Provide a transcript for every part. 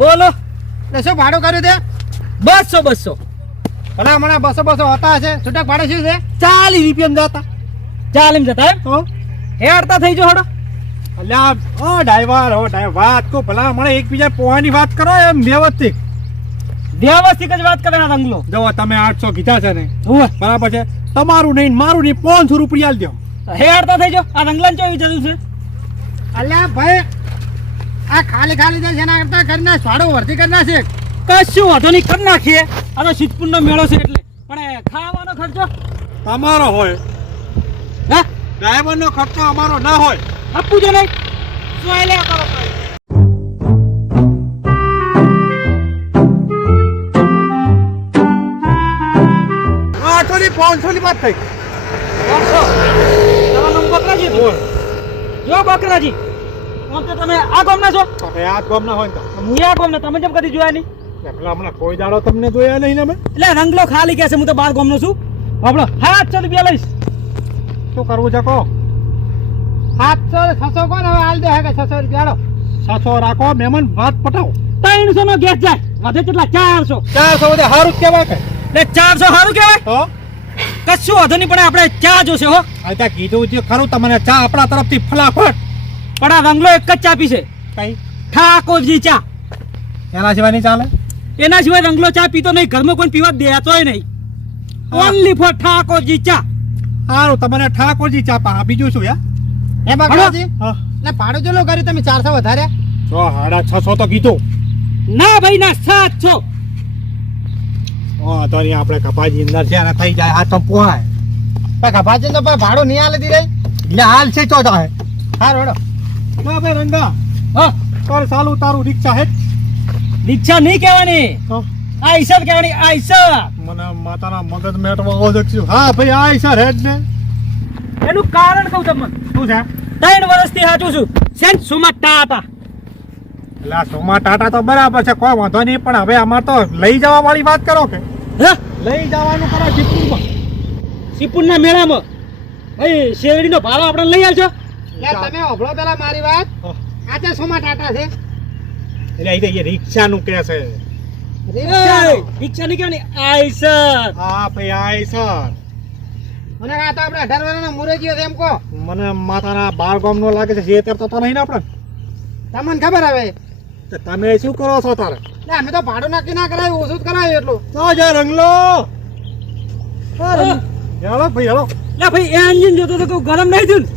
બોલો. એટલે શું ભાડું કર્યું તે? બસો બસો. ભલા હમણાં બસો બસો હતા છે છૂટક ભાડે શું છે? ચાલીસ રૂપિયા જતા. ચાલીમ જતા એમ? હે હેડતા થઈ જો હડો. અલ્યા ઓ ડ્રાઈવર ઓ ડ્રાઈવર વાત કો ભલા હમણાં એકબીજા પોવાની વાત કરો એમ વ્યવસ્થિત. વ્યવસ્થિત જ વાત કરે રંગલો. જો તમે આઠસો કીધા છે ને. હું બરાબર છે? તમારું નહીં મારું નહીં પાંચસો રૂપિયા દો દો હેડતા થઈ જો આ રંગલાન ચોવી જતું છે? અલ્યા ભાઈ આ ખાલી ખાલી છે એના કરતા કરીને સાડો વર્તી કરી નાખશે કશું વાંધો નહીં કરી નાખીએ. આ તો સિદ્ધપુરનો મેળો છે એટલે. પણ એ ખાવાનો ખર્ચો? તમારો હોય. હા? ડ્રાઈવરનો ખર્ચો અમારો ના હોય. આપવું જો નહીં. શું આ અમારો આઠસો ની પાંચસો ની વાત થઈ. પાંચસો. તમારું બકરાજી? જો બકરાજી. આમ તો તમે આ ગામના છો? હવે આ ગામના હોય તો. હું આ ગામના તમે જેમ કદી જોયા નહીં? એટલે પેલા હમણાં કોઈ દાડો તમને જોયા નહીં અમે? એટલે રંગલો ખાલી કહે છે હું તો બાર ગામનો છું. આપણો સાતસો રૂપિયા લઈશ. શું કરવું છે કહો? સાતસો છસો કોણ હવે હાલ દે કે છસો રૂપિયા? છસો રાખો મહેમાન વાત પટાવો. ત્રણસો નો ગેસ જાય. વધે કેટલા? ચારસો. ચારસો સારું કહેવાય કે. એટલે ચારસો સારું કહેવાય? તો કશું વધુ નહીં પણ આપણે ચા જોશે હો. આ કીધું છે ખરું તમને ચા આપણા તરફથી ફલાફટ. પણ આ રંગલો એક જ ચા પીશે કઈ? ઠાકોરજી ચા. એના સિવાય નહીં ચાલે? એના સિવાય રંગલો ચા પીતો નહીં ઘરમાં કોઈ પીવા દેતોય નહીં. ઓનલી ફોર ઠાકોરજી ચા. સારું તમને ઠાકોરજી ચા પા બીજું શું યા એ બકરાજી હા. એટલે ભાડું ચેલું કર્યું તમે ચારસો વધારે? જો સાડા છસો તો કીધું. ના ભાઈ ના સાતસો. હા તો અહીં આપણે કપાજી અંદર છે અને થઈ જાય આ તો પોહાય. કપાજી તો ભાડું નહીં આલે દીધે? એટલે હાલ છે ચો તો હા રોડો ના ભાઈ રંગા. હા? તાર સાલું તારું રિક્ષા હે રિક્ષા નહીં કહેવાની. આ આઈસર કહેવાની આઈસર મને માતાના મગજ મેટવા ઓળખ્યું હા ભાઈ આ સર હેડ ને. એનું કારણ કહું તમને. શું છે? ત્રણ વર્ષથી સાચું છું. સેન્ટ સુમા ટાટા એટલે આ સોમા ટાટા તો બરાબર છે કોઈ વાંધો નહીં પણ હવે અમાર તો લઈ જવા વાળી વાત કરો કે? હા? લઈ જવાનું કરો સિપુરમાં સિપુરના મેળામાં. ભાઈ શેરડીનો ભાડો આપણે લઈ આવજો તમે ઓભળો પેલા મારી વાત. આ સોમા ટાટા છે? એટલે અહીં તો એ રિક્ષાનું કે છે. રિક્ષા નહીં? કહેવાની આઈસર. હા ભાઈ આ મને આ તો આપણે અઢાર વર્ષના મુરજીઓ છે એમ કહો. મને માતાના બાર ગામનો લાગે છે જે તો નહીં ને આપણે? તમને ખબર હવે? તમે શું કરો છો તારે અમે તો ભાડું નક્કી ના કરાયું ઓછું જ કરાયું એટલું. તો જા રંગલો. હેલો ભાઈ હેલો. ભાઈ એ એન્જિન જોતો તો ગરમ નહીં થયું ને.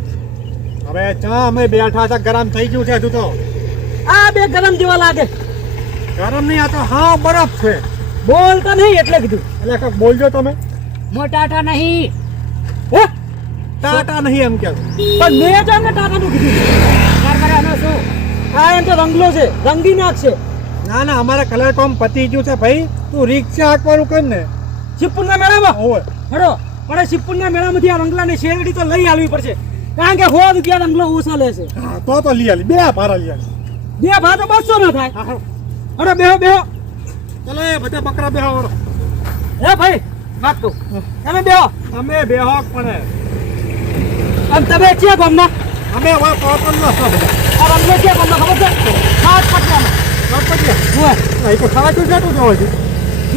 હવે ચા અમે બેઠા હતા ગરમ થઈ ગયું છે હજુ તો. આ બે ગરમ જેવા લાગે. ગરમ નહીં આ તો હા બરફ છે. બોલતા નહીં એટલે કીધું. એટલે કંઈક બોલજો તમે. મોટાટા નહીં. હે? ટાટા નહીં એમ કે. પણ મેં ટાટા ટાટાનું કીધું. શું? આ એમ તો રંગલો છે રંગી નાખશે ના ના અમારે કલર કોમ પતી ગયું છે ભાઈ. તું રિક્ષા હાંકવાનું કર ને. સિપ્પુરના મેળામાં? હોય હડો પણ એ સિપ્પુરના મેળામાંથી આ રંગલાની શેરડી તો લઈ આવવી પડશે. કારણ કે સો રૂપિયા રંગલો ઓછા લેશે હા તો તો લઈ આલી. બે ભારા લઈ આલી. બે ભાવ તો બસો ના થાય. અરે હા. બેહો બેહો ચલો એ બધા બકરા બેહાવડો હે ભાઈ વાત તો. તમે બેહો. અમે બેહોક પણ અને તમે ક્યાં ગામના? અમે વા કોટન નો છો બધા. આ રંગલો ક્યાં ગામના ખબર છે? સાત પટિયામાં પટિયા હોય અહીં તો ખાવા શું છેટું જવું છે.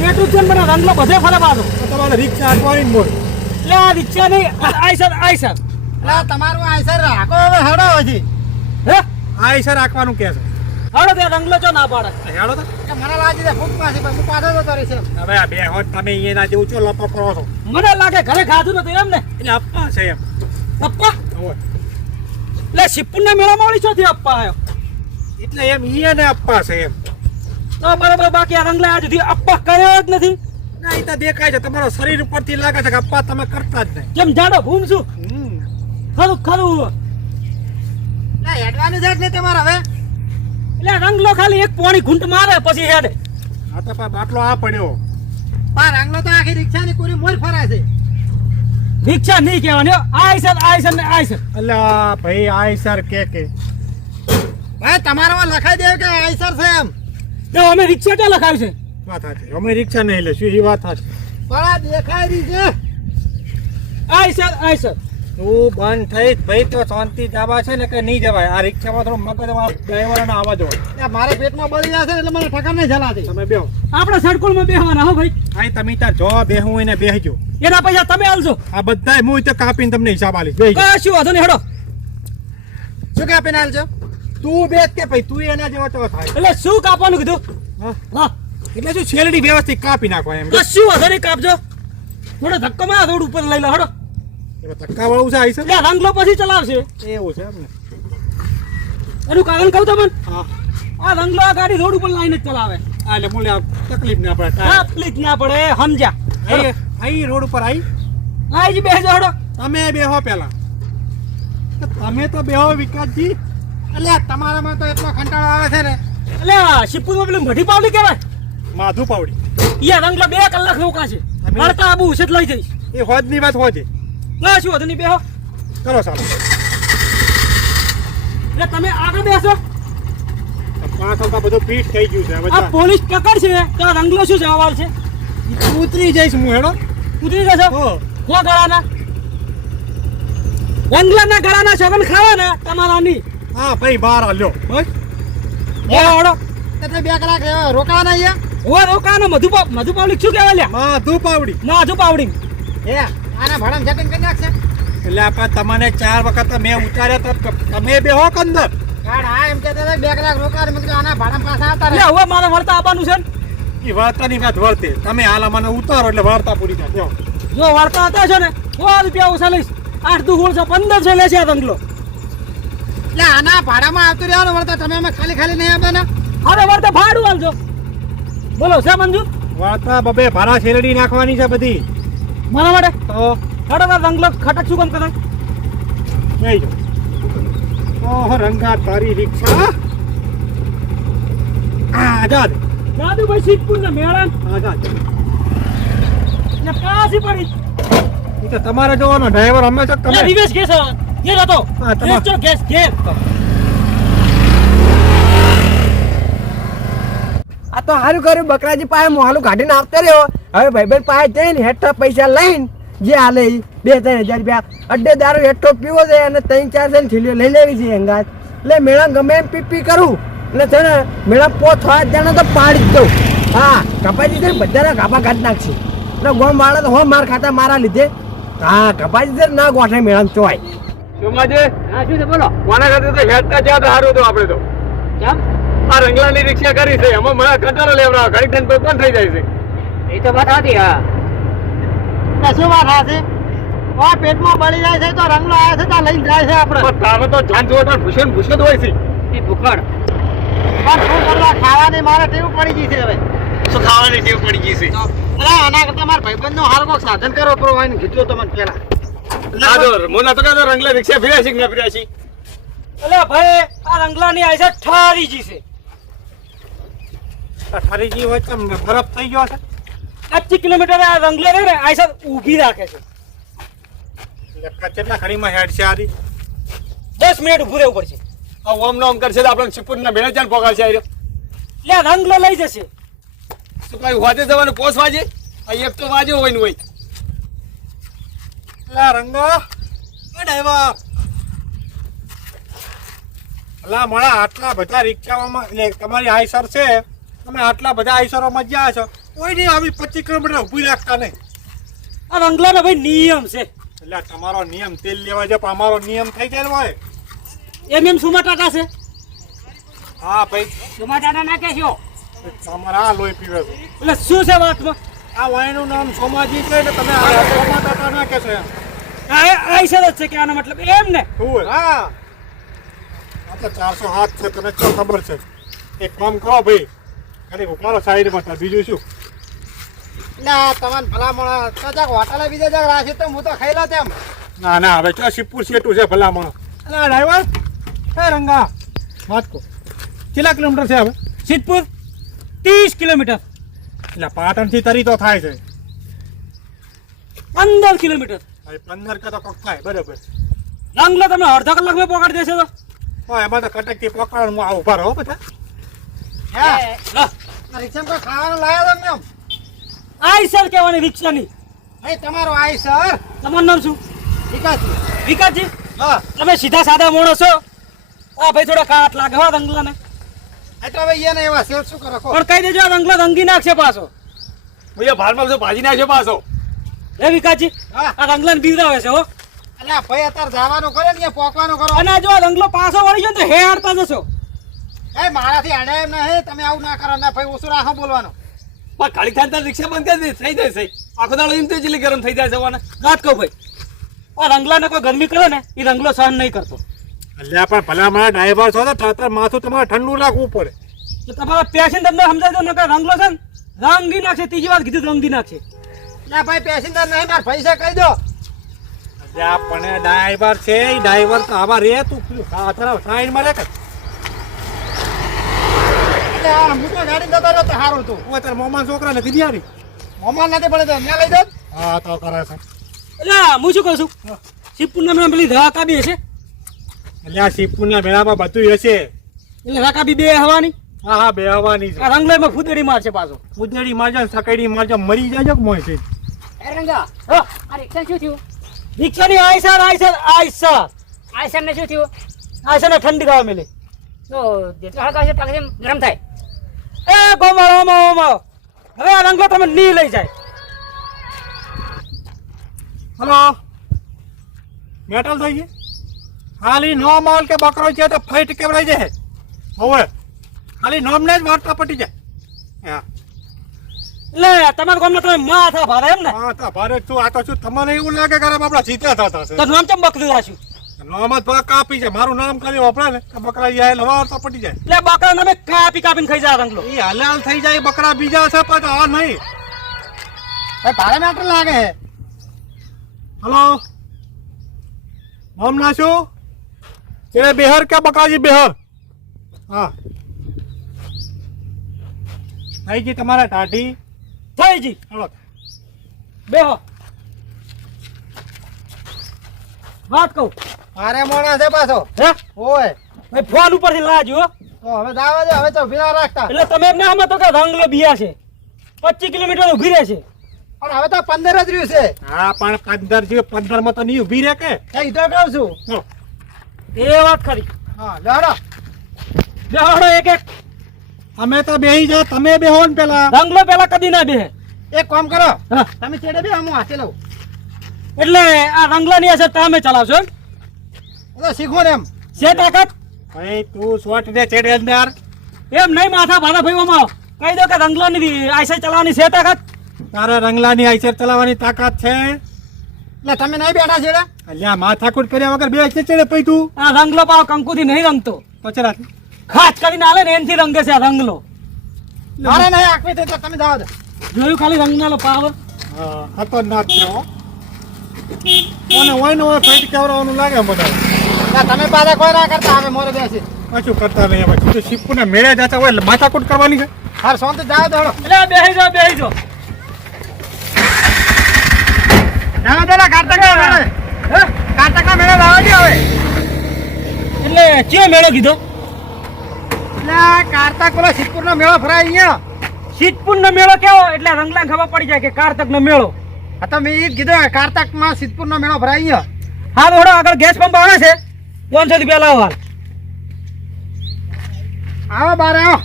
કેટલું છે ને મને રંગલો બધે ફરે પાછો. તમારે રિક્ષા જ મોડ એટલે આ રિક્ષા નહીં. આઈસર આઈસર એટલે તમારું આ રાખો હવે હડો હજી. હે? આ સર કે છે? હડો તે રંગલો ચો ના પાડે. હેડો તો. મને લાગી છે ફૂટ પાસે પણ હું પાછો જતો રહીશ એમ. હવે આ બે હોત તમે એના જેવું છો લપો કરો છો? મને લાગે ઘરે ખાધું નતું એમ ને એટલે અપ્પા છે એમ. સિપ્પુરના મેળામાં વળી ચોથી અપ્પા આવ્યો એટલે એમ ઈ ને અપ્પા છે એમ. તો બરાબર બાકી આ રંગલા આજ સુધી અપ્પા કર્યો જ નથી. ના એ તો દેખાય છે. તમારા શરીર ઉપરથી લાગે છે કે અપ્પા તમે કરતા જ નહીં. કેમ જાડો ભૂમ છું. ખરું ખરું એટલે હેડવાનું છે જ તમારે હવે. એટલે રંગલો ખાલી એક પોણી ઘૂંટ મારે પછી હેડે. આ તો પા બાટલો આ પડ્યો. પા રાંગલો તો આખી રિક્ષાની પૂરી મોર ફરાય છે. રિક્ષા નહીં કહેવાની હો. આઈસર આઈસર ને આઈસર એટલે ભાઈ આયસર કે કે. ભાઈ તમારામાં લખાઈ દે કે આઈસર છે એમ? તો અમે રિક્ષા ક્યાં લખાવ્યું છે? વાત સાચી અમે રિક્ષા નહીં લેશું એ વાત સાચી પણ આ દેખાય રહી છે. આઈસર આઈસર તું બંધ થઈ ભાઈ તો શાંતિ જવા છે ને કે નહીં જવાય? આ રિક્ષામાં થોડું મગજ ડ્રાઈવર અવાજ હોય મારે પેટમાં બળી જશે એટલે મને ઠકાણ નહીં જલાતી તમે બેહો. આપણે સડકોલમાં બેહવાના હો ભાઈ. આઈ તમે તાર જો બેહું એને બેહજો. એના પૈસા તમે આલજો આ બધા હું તો કાપીને તમને હિસાબ આલીશ બેહજો કશું વાંધો નહીં હેડો. શું કાપીને આલજો? તું બેસ કે ભાઈ તું એના જેવો તો થાય. એટલે શું કાપવાનું કીધું? હા? હા એટલે શું શેરડી વ્યવસ્થિત કાપી નાખો એમ. કશું વાંધો નહીં કાપજો. થોડો ધક્કો મારો થોડું ઉપર લઈ લો હેડો. ધક્કા વાળું છે આઈસર એટલે રંગલો પછી ચલાવશે. એવું છે એમ ને એનું કારણ કહું તમને? હા. આ રંગલો આ ગાડી રોડ ઉપર લાઈને જ ચલાવે. હા એટલે બોલે તકલીફ ના પડે તકલીફ ના પડે સમજ્યા? અહીં રોડ ઉપર આઈ. આવી જ બેસો તમે બેહો પેલા તમે તો બેહો વિકાસજી. એટલે તમારામાં તો એટલો કંટાળો આવે છે ને. એટલે આ શિવપુરમાં પેલું મઢી પાવડી કહેવાય? માધુ પાવડી યા રંગલો બે કલાક રોકાશે. મળતા આબુ ઉછેત લઈ જઈશ. એ હોજની વાત હોજે. ના શું વધુ નહીં બેહો કરો ચાલો એટલે તમે આગળ બેસો. પાંચ વાગ્યા બધું પીઠ થઈ ગયું છે આ પોલીસ પકડ છે. તો રંગલો શું જવાબ છે? ઉતરી જઈશ હું હેડો. ઉતરી જશો? કો ગળાના? રંગલાના ગળાના ખાવાના તમારા ની. હા ભાઈ બહાર હાલ્યો બસ. ઓડો તો એટલે બે કલાક રોકાવાના અહીંયા? ઓ રોકાનો મધુ પાવ મધુ પાવલી શું કહેવાય લ્યા? માધુ પાવડી મધુ પાવડી હે. આના ભાડામાં સેટિંગ કરી નાખશે. એટલે આપણે તમને ચાર વખત મેં ઉતાર્યા તો તમે બે હો અંદર? કારણ આ એમ કહેતા હતા બે કલાક રોકાડ મેં આના ભાડામાં પાછા આવતા એટલે રહે હવે મારે વળતા આવવાનું છે ને? એ વાર્તાની વાત વર્તે. તમે હાલ મને ઉતારો એટલે વાર્તા પૂરી થાય. જો વાર્તા હતા છે ને સો રૂપિયા ઓછા લઈશ. આઠ દુ સોળસો પંદરસો લે છે આ રંગલો એટલે આના ભાડામાં આવતું રહેવાનું વળતા તમે અમે ખાલી ખાલી નહીં આવવાના હવે વળતા ભાડું આવજો બોલો છે મંજુ? વાર્તા બબે ભાડા શેરડી નાખવાની છે બધી. મારા માટે? તો? હડો રંગલો ખટક શું કામ કરે નહીં જો ઓહો રંગા તારી રિક્ષા. આઝાદ દાદુભાઈ સિદ્ધપુર ને મેળા. આઝાદ ને કાસી પડી. એ તો તમારે જોવાનો ડ્રાઈવર હંમેશા તમે? રિવેશ ગેસ ગેર હતો હા, તમા- ગેસ ચો ગેસ ગેર આ તો સારું કર્યું. બકરાજી પાસે મોહાલું કાઢીને આવતો રહ્યો. હવે ભાઈબંધ પાસે જઈને હેઠા પૈસા લઈને જે હાલે બે ત્રણ હજાર રૂપિયા અડ્ડે દારૂ હેઠો પીવો છે અને ત્રણ ચાર જણ થેલીઓ લઈ લેવી છે હંગાત. એટલે મેળા ગમે એમ પી પી કરું. એટલે છે ને મેળા પોત થવા જાણે તો પાડી જ દઉં. હા કપાજી છે બધાના ગાભા કાઢી નાખશે. એટલે ગોમ વાળા તો હો માર ખાતા મારા લીધે. હા કપાજી છે ને ના ગોઠે મેળા ચોય સોમાજે હા શું છે બોલો. કોના કરતા તો હેડતા જ્યાં તો આપણે તો. કેમ? આ રંગલાની રિક્ષા કરી છે. એમાં મને કંટાળો લેવડાવે. ઘડીક થઈને કોઈ પણ થઈ જાય છે. એ તો વાત હતી હા. તો શું વાત હશે ઓ પેટમાં બળી જાય છે તો રંગલો આવે છે તો લઈને જાય છે આપણે. પણ તારે તો જાન જોવો તો ભૂષણ ભૂષણ હોય છે. એ ભૂખડ. પણ શું કરવા ખાવાની મારે ટેવ પડી ગઈ છે હવે. શું ખાવાની ટેવ પડી ગઈ છે? અરે આના કરતા મારા ભાઈબંધનો હાલ કોક સાધન કરો તો એને કીધું તમને પેલા ના તો મને તો કહેતો રંગલા રિક્ષા ફેર્યા છે કે ના ફેર્યા છે? અલે ભાઈ આ રંગલાની આઈ છે ઠારી જી છે. ઠારીજી હોય તો બરફ થઈ ગયો છે. પચીસ કિલોમીટર આ રંગલો રહે ને આઈ છે ઊભી રાખે છે. એટલે કેટલા ખડીમાં હેડ છે આરી દસ મિનિટ ઊભું રહેવું પડશે. આ ઓમ નોમ કરશે તો આપણે શિવપુરના ભેળા ચાલ પગાર છે આર્યો એટલે રંગલો લઈ જશે. શું કઈ વાજે જવાનું? પોસ વાજે? આ એક તો વાજે હોય. ને હોય અલા રંગા એ ડ્રાઈવર અલા મારા આટલા બધા રિક્ષાઓમાં એટલે તમારી આઈસર છે તમે આટલા બધા આઈસરોમાં જ્યાં છો? કોઈ નહીં આવી પચીસ કિલોમીટર ઊભી રાખતા નહીં. આ રંગલાનો ભાઈ નિયમ છે. એટલે તમારો નિયમ તેલ લેવા જાય પણ અમારો નિયમ થઈ જાય હોય. એમ એમ સુમા ટાટા છે. હા ભાઈ. સુમા ટાટા કે છો તમારા આ લોહી પીવે છે. એટલે શું છે વાતમાં? આ વાયનું નામ સોમાજી છે ને તમે આ સોમા ટાટા ના છે એમ. આ આઈ છે જ છે કે આનો મતલબ એમ ને? શું હા. આ તો ચારસો હાથ છે તને તો ખબર છે? એક કામ કરો ભાઈ. ખાલી ઉપાડો સાઈડમાં બીજું શું? એટલે આ તમને ભલામણ તો જાક હોટલે બીજા જાક રાખી તો હું તો ખાઈ લો તેમ ના ના હવે ચો શિવપુર સેટું છે ભલામણ? અલા ડ્રાઈવર હે રંગા વાત કહો કેટલા કિલોમીટર છે હવે? સિદ્ધપુર ત્રીસ કિલોમીટર. એટલે પાટણથી તરી તો થાય છે. પંદર કિલોમીટર. હવે પંદર કે તો કોક થાય બરાબર. રંગલો તમે અડધા કલાકમાં પકડી દેશે તો. હા એમાં તો કટકથી પકડ આ ઊભા રહો બધા. હે રિક્ષામાં ખાવાનું લાયા તમે એમ. આઈ સર કહેવાની રિક્ષાની ભાઈ તમારો આઈ સર તમારું નામ શું? વિકાસજી. વિકાસજી? હા. તમે સીધા સાદા મોણો છો? આ ભાઈ થોડા કાટ લાગે હો રંગલાને એટલે ભાઈ એને એવા શેર શું કરો? પણ કહી દેજો આ દંગલા દંગી નાખશે પાછો. ભૈયા ભારમાં તો ભાજી નાખશે પાછો. હે વિકાસજી? હા. આ દંગલાને બીવડાવે છે હો. અલ્યા ભાઈ અત્યારે જવાનું કરો ને પોકવાનું કરો. અને આ જો આ રંગલો પાછો વળી ગયો ને તો હે હાડતા જશો. એ મારાથી અડાય એમ નહીં તમે આવું ના કરો. ના ભાઈ ઓછું રાખો બોલવાનું. પણ ખાલી ખાન તાર રિક્ષા બંધ કરી દે થઈ જાય છે આખો દાડો એમ તો જેટલી ગરમ થઈ જાય છે વાને. વાત કહું ભાઈ. આ રંગલાને કોઈ ગરમી કરે ને એ રંગલો સહન નહીં કરતો. અલ્યા પણ ભલા મારા ડ્રાઈવર છો તો માથું તમારે ઠંડુ રાખવું પડે. તો તમારા પેશન તમને સમજાય દો નકર રંગલો છે ને રંગી નાખશે ત્રીજી વાર કીધું રંગી નાખશે. અલ્યા ભાઈ પેસેન્જર નહીં માર પૈસા કહી દો. અલ્યા પણ ડ્રાઈવર છે એ ડ્રાઈવર તો આવા રે તું. સાઈડમાં રે કે તો ગાડી જતો રહ્યો તો સારું હતું. હું અત્યારે મોમાન છોકરા મોમાન નથી પડે તો મેં લઈ દો હા તો કરે છે. એટલે હું શું કહું છું? શિવપુરના મેળા પેલી રાકાબી હશે? અલ્યા શિવપુરના મેળામાં બધું હશે. એટલે રાકાબી બે હવાની? હા હા બે હવાની છે. આ રંગલામાં ફૂદડી મારશે પાછો. ફૂદડી મારજો સકડી મારજો મરી જાજો કે મોય છે રંગા હા આ રિક્ષા શું થયું? રિક્ષાની આયસર આયસર આયસર. આઈસર ને શું થયું? આયસર ને ઠંડી ગાવા મળે તો જેટલો હળગાવશે એટલા ગરમ થાય. એ ગોમાળો ઓમો ઓમો. હવે આ રંગલો તમે ની લઈ જાય. હલો. મેટલ થઈ ગઈ ખાલી નો માલ કે બકરો છે તો ફાઈટ કેવડાઈ જાય હવે. ખાલી નોમને જ વાર્તા પટી જાય. હા. એટલે તમારા ગામના તમે માથા ભારે એમ ને? હા તો ભારે તું આ તો શું તમને એવું લાગે કે આપણા જીત્યા થતા તો નામ ચમ બકરી રાખ્યું? નામ જ કાપી છે મારું નામ કરી વપરાય ને બકરા જાય વાર્તા પટી જાય. એટલે બકરા નામે કાપી કાપીને ખાઈ જાય રંગલો. એ હલાલ થઈ જાય બકરા બીજા છે પણ આ નહીં. ભારે મેટર લાગે હલો? નામ ના શું? એ બિહાર કે બકાજી બેહર? હા. થઈ ગઈ તમારા ટાઢી. થઈ જી હલો. બેહો. વાત કહું. મારે મોણા છે પાછો. હે? ઓય. ભાઈ ફોન ઉપરથી લાજો તો હવે દાવા દે હવે તો ભીના રાખતા. એટલે તમે એમ ના તો કે રંગલો બિયા છે. પચીસ કિલોમીટર ઊભી રહે છે. પણ હવે તો પંદર જ રહ્યું છે. હા પણ પંદર જે પંદરમાં તો નહીં ઊભી રહે કે? એ તો કહું છું. એ વાત ખરી. હા લેડો બેહાડો એક એક. અમે તો બેહી જાઓ તમે બેહો ને પેલા. રંગલો પેલા કદી ના બેહે. એક કામ કરો. તમે ચેડે બે હું હાથે લઉં. એટલે આ રંગલાની અસર તમે ચલાવશો એમ? તો શીખો ને એમ. છે તાકાત ભાઈ તું શોર્ટ દે ચેડે અંદર એમ નહીં માથા ભાડા ભાઈઓમાં કહી દો કે રંગલાની આઈસે ચલાવવાની છે તાકાત? તારા રંગલાની આઈસર ચલાવવાની તાકાત છે. એટલે તમે નહીં બેઠા છેડે? અલ્યા માથાકૂટ કર્યા વગર બે છે ચેડે પઈ તું? આ રંગલો પાવ કંકુથી નહીં રંગતો. પછી રાખ ખાસ કરીને આલે ને એનથી રંગે છે આ રંગલો. મારે નહીં આખવી તો તમે જાઓ જોયું ખાલી રંગનાલો પાવર હા ખતરનાક છે હો. કોને હોય ને હોય ફાઈટ કેવડાવવાનું લાગે બધા તમે પાછા કોઈ ના કરતા હવે મોરે બેસી કશું કરતા નહીં તો શીપુને મેળે જતા હોય એટલે માથાકૂટ કરવાની છે? હા શાંત જાઓ દોડો. એટલે બેહી જાઓ બેહી જાઓ. જાઓ દોડો કારતકના મેળે. હે? કારતકના મેળે લાવો હવે. એટલે કયો મેળો કીધો? એટલે કારતક પેલો શીપુરનો મેળો ફરાય અહીંયા. સિદ્ધપુર નો મેળો કેવો? એટલે રંગલા ખબર પડી જાય કે કારતક નો મેળો. હા તો મેં એ જ કીધું સિદ્ધપુર સિદ્ધપુરનો મેળો ભરાય અહીંયા. હા થોડો આગળ ગેસ પંપ આવે છે. પાંચસો રૂપિયા લાવો હાલ. આવો બાર આવો.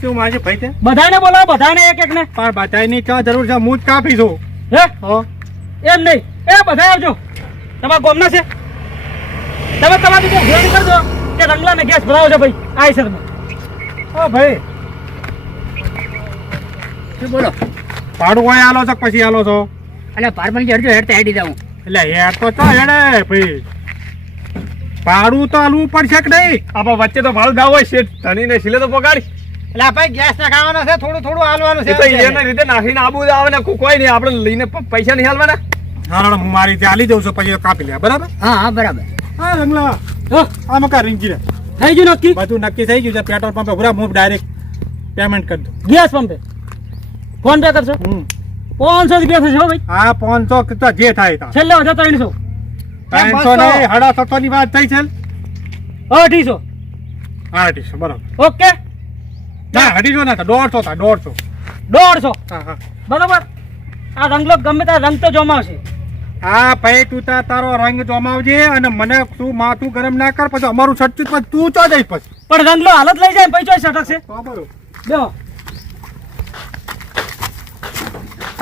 શું માજી ભાઈ છે બધાને બોલાવો બધાને એક એક ને પણ બધાની ચા જરૂર છે? હું જ કાપી છું હે? હો. એમ નહીં. એ બધા આવજો. તમારા ગોમના છે? તમે તમારી રીતે ઘેર કરજો કે રંગલા ને ગેસ ભરાવો છો ભાઈ આય સરમાં ઓ ભાઈ. શું બોલો? ભાડું કોઈ આલો છો પછી આલો છો? એટલે પારમણી જડજો હેડતા હેડી જાઉં. એટલે યાર તો ચો હેડે ભાઈ. ભાડું તો આલવું પડશે કે નહીં? આપણે વચ્ચે તો ભાડું ના હોય શેઠ ધણીને સિલે તો પગાડી. એટલે ભાઈ ગેસ નાખવાનો છે થોડું થોડું હાલવાનું છે તો એના રીતે નાખીને આબુ આવે ને કોઈ નહીં આપણે લઈને પૈસા નહીં હાલવાના. હા હું મારી રીતે હાલી દઉં છું પછી કાપી લે બરાબર? હા હા બરાબર. હા રંગલા હો, આમાં કા રીંજી રે. થઈ ગયું નક્કી? બધું નક્કી થઈ ગયું છે પેટ્રોલ પંપે પૂરા હું ડાયરેક્ટ પેમેન્ટ કરી દઉં. ગેસ પંપે? ફોન પે કરશો? હમ. પાંચસો રૂપિયા થશે ભાઈ. હા પાંચસો જે થાય તા. છેલ્લે વધારે ત્રણસો. ત્રણસો ને સાડા છસો ની વાત થઈ છે અઢીસો. હા અઢીસો બરાબર. ઓકે. ના અઢીસો ના દોઢસો થાય દોઢસો. દોઢસો. હા આ રંગલો ગમે ત્યાં રંગ તો જમાવશે. હા ભાઈ તું તાર તારો રંગ જમાવજે અને મને તું માથું ગરમ ના કર પછી અમારું સચ્ચું પછી તું ચો જઈશ પછી. પણ રંગલો હાલત લઈ જાય પૈસો સટકશે તો બરોબર. બેહો.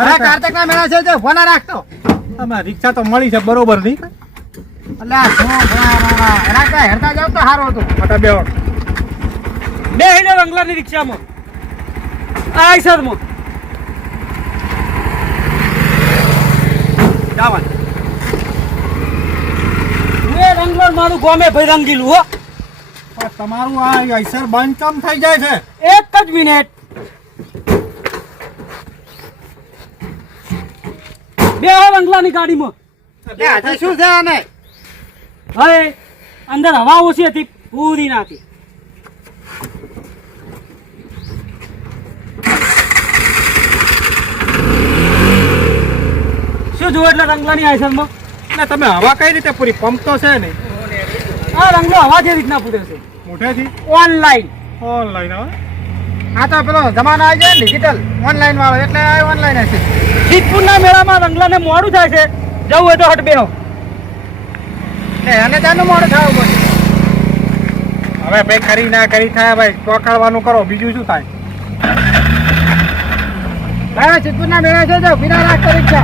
અરે કાર્તિક ના મેળા છે તે ફોન રાખતો. તમે રિક્ષા તો મળી છે બરોબર નહીં. એટલે આ શું ભણા ભણા એના કરતા હેરતા જાવ તો સારું હતું. ફટા બે બે ની રિક્ષા રિક્ષામાં. આય સરમાં જાવાન. એ રંગલો મારું ગોમે ભાઈ રંગીલું હો તમારું આ અસર બંધ કમ થઈ જાય છે? એક જ મિનિટ. બે બંગલાની ગાડીમાં. આજે શું છે આને? હવે અંદર હવા ઓછી હતી પૂરી નાખી શું જુઓ એટલે રંગલાની આઈસરમાં? એટલે તમે હવા કઈ રીતે પૂરી? પંપ તો છે નહીં. આ રંગલો હવા જેવી રીતના પૂરે છે. મોઢેથી? ઓનલાઈન ઓનલાઈન હવે આ તો પેલો જમાનો આવી ને ડિજિટલ ઓનલાઈન વાળો, એટલે ઓનલાઈન હશે સિદ્ધપુરના મેળામાં રંગલાને મોડું થાય છે. જવું હોય તો હટ બેનો એને ત્યાંનું મોડું થવું પછી હવે ભાઈ કરી ના કરી થાય, ભાઈ ચોકાડવાનું કરો, બીજું શું થાય? ભાઈ સિદ્ધપુરના મેળા છે તો બીના રાખ છે